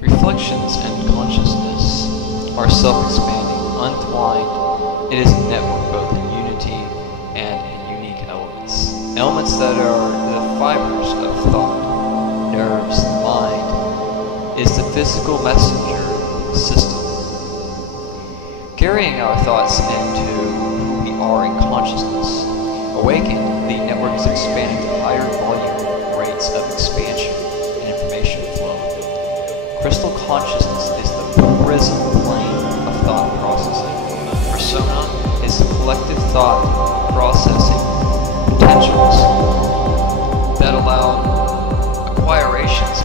Reflections and consciousness are self-expanding, untwined. It is a network both in unity and in unique elements. Elements that are the fibers of thought, nerves, the mind, is the physical messenger system. Carrying our thoughts into who we are in consciousness. Awakened, the network is expanding to higher volume rates of expansion and information flow. Crystal consciousness is the prism plane of thought processing. Persona is collective thought processing potentials that allow acquirations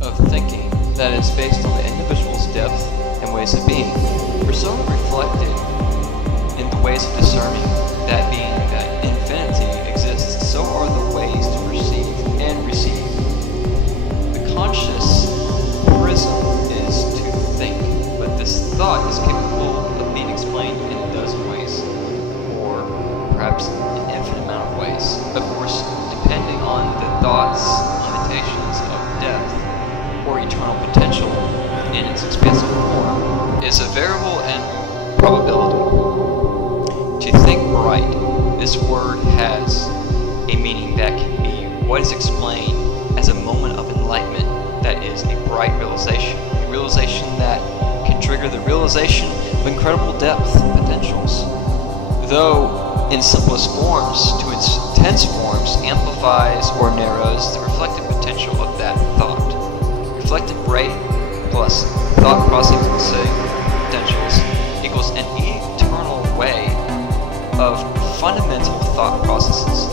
of thinking that is based on the individual's depth and ways of being. Persona reflected in the ways of discerning that being that infinity exists, so are the ways to perceive and receive. The conscious prism is to think, but this thought is capable of being explained in a dozen ways, or perhaps an infinite amount of ways. Of course, depending on the thought's limitations of depth or eternal potential in its expansive form, is a variable and probability. To think bright, this word has a meaning that can be what is explained as a moment of enlightenment that is a bright realization. A realization that can trigger the realization of incredible depth potentials. Though in simplest forms to its intense forms amplifies or narrows the reflective potential of that thought. Reflected rate plus thought processing potentials equals an eternal way of fundamental thought processes.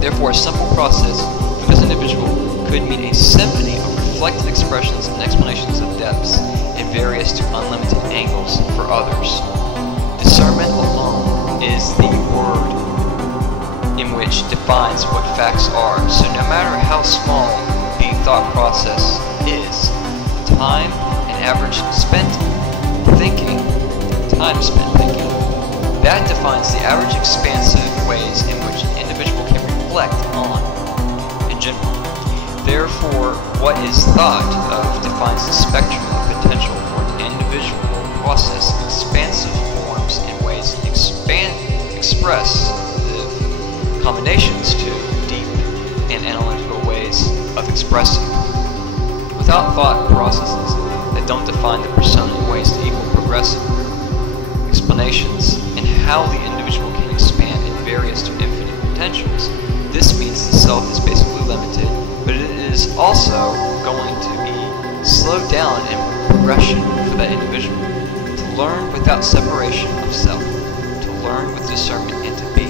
Therefore, a simple process for this individual could mean a symphony of reflected expressions and explanations of depths and various to unlimited angles for others. Discernment alone is the word in which defines what facts are. So no matter how small the thought process is, time and average spent thinking, that defines the average expansive ways in which an individual can reflect on in general. Therefore, what is thought of defines the spectrum of potential for an individual process expansive forms in ways express the combinations to deep and analytical ways of expressing. Without thought processes that don't define the persona in ways to equal progressive explanations in how the individual can expand in various to infinite potentials, this means the self is basically limited, but it is also going to be slowed down in progression for that individual. To learn without separation of self, to learn with discernment and to be.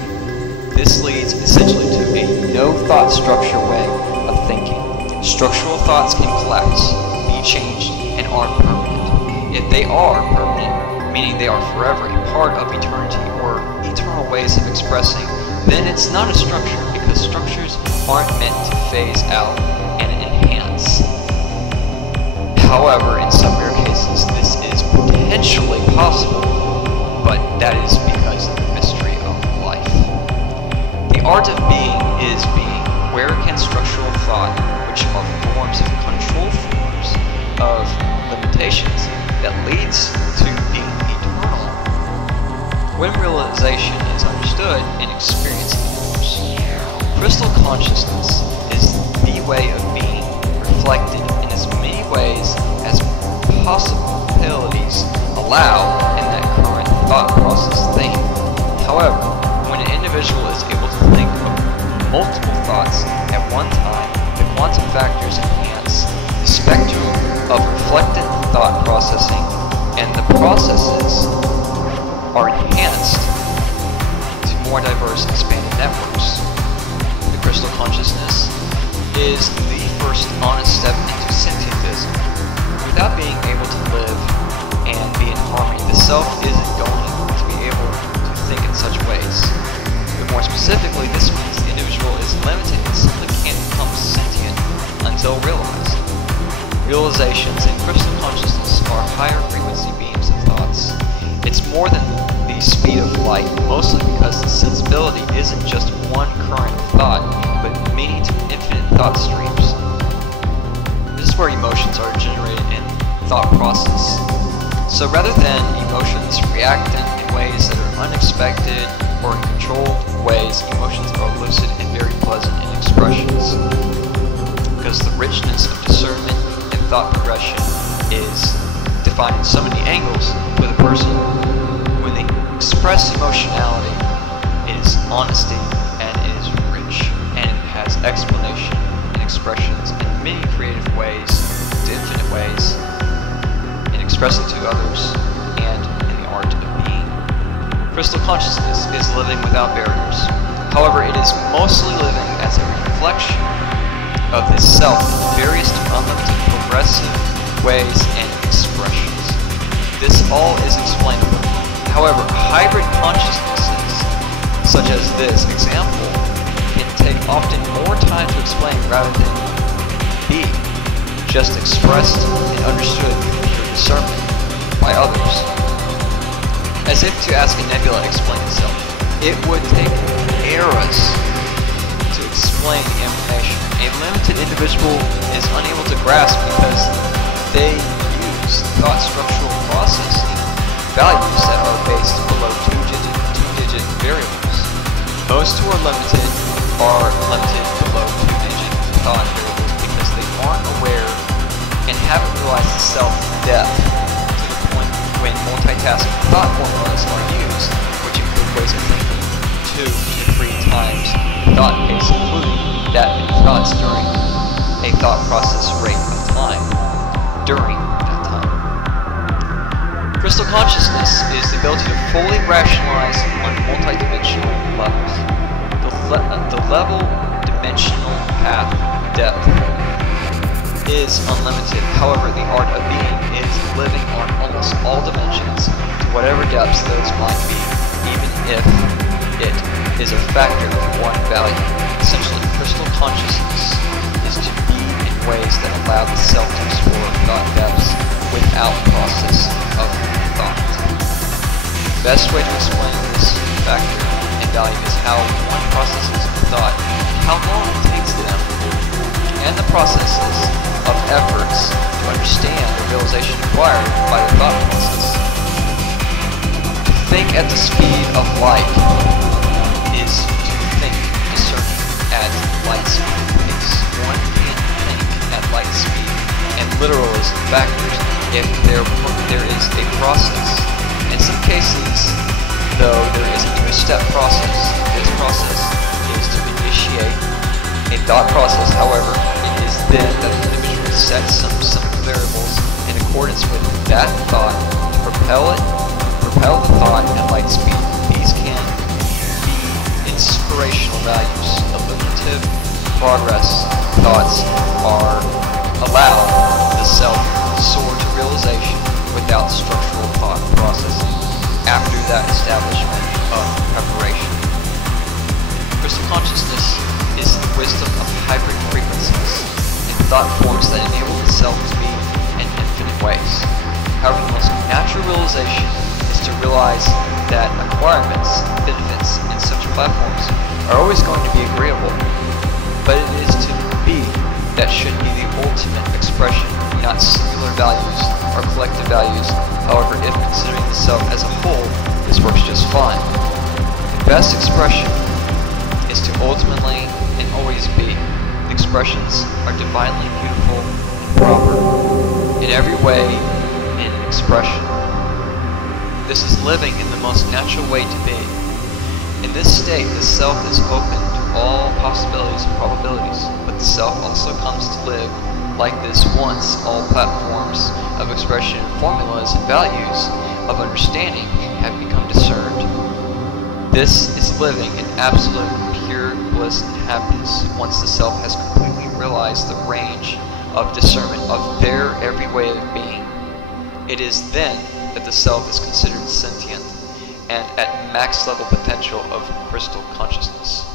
This leads essentially to a no thought structure way of thinking. Structural thoughts can collapse, be changed, and aren't permanent. If they are permanent, meaning they are forever a part of eternity or eternal ways of expressing, then it's not a structure, because structures aren't meant to phase out and enhance. However, in some rare cases, this is potentially possible, but that is because of the mystery of life. The art of being is being. Where can structural thought, which are forms of control forms of limitations that leads to being eternal, when realization is understood and experienced in force. Crystal consciousness is the way of being reflected in as many ways as possibilities allow in that current thought process thing. However, when an individual is able to think of multiple thoughts at one time, the quantum factors enhance the spectrum of reflected thought processing, and the processes are enhanced to more diverse expanded networks. The crystal consciousness is the first honest step into sentientism. Without being able to live and be in harmony, the self isn't going to be able to think in such ways. But more specifically, this means the individual is limited and simply can't become sentient until realized. Realizations in crystal consciousness are higher frequency beams of thoughts. It's more than the speed of light, mostly because the sensibility isn't just one current of thought, but meaning to infinite thought streams. This where emotions are generated in thought process. So rather than emotions reacting in ways that are unexpected or in controlled ways, emotions are lucid and very pleasant in expressions. Because the richness of discernment and thought progression is defined in so many angles with a person. When they express emotionality, it is honesty and it is rich and it has explanation and expressions in many creative ways, to infinite ways, in expressing to others and in the art of being. Crystal consciousness is living without barriers. However, it is mostly living as a reflection of the self in various unlimited progressive ways and expressions. This all is explainable. However, hybrid consciousnesses, such as this example, can take often more time to explain rather than be just expressed and understood through discernment by others. As if to ask a nebula to explain itself, it would take eras to explain the information. A limited individual is unable to grasp because they use thought structural processing values that are based below two-digit variables. Most who are limited below two-digit thought variables because they aren't aware and haven't realized the self-depth to the point when multitasking thought formulas are used, which include ways of thinking 2 to 3 times the thought pace, including that many thoughts during a thought process rate of time during that time. Crystal consciousness is the ability to fully rationalize on multidimensional levels. The level dimensional path depth is unlimited. However, the art of being is living on almost all dimensions to whatever depths those might be, even if it is a factor of one value. Essentially, crystal consciousness is to be in ways that allow the self to explore thought depths without process of thought. The best way to explain this factor and value is how one processes thought and how long it takes them, and the processes of efforts to understand the realization acquired by the thought process. To think at the speed of light is to think discerning at light speed. One can think at light speed, and literalism factors if there is a process. In some cases, though there is a two-step process, this process is to initiate a thought process. However, it is then that the individual sets some simple variables in accordance with that thought to propel the thought at light speed. These can be inspirational values. Illuminative progress thoughts allow the self to soar to realization without structural thought processing after that establishment of preparation. Crystal consciousness is the wisdom of hybrid frequencies and thought forms that enable the self to be in infinite ways. However, the most natural realization is to realize that acquirements, benefits in such platforms are always going to be agreeable, but it is to be that should be the ultimate expression, not singular values or collective values. However, if considering the self as a whole, this works just fine. The best expression is to ultimately and always be. The expressions are divinely beautiful and proper in every way in expression. This is living in the most natural way to be. In this state, the self is open to all possibilities and probabilities, but the self also comes to live like this once all platforms of expression, formulas, and values of understanding have become discerned. This is living in absolute pure bliss and happiness once the self has completely realized the range of discernment of their every way of being. It is then that the self is considered sentient and at max level potential of crystal consciousness.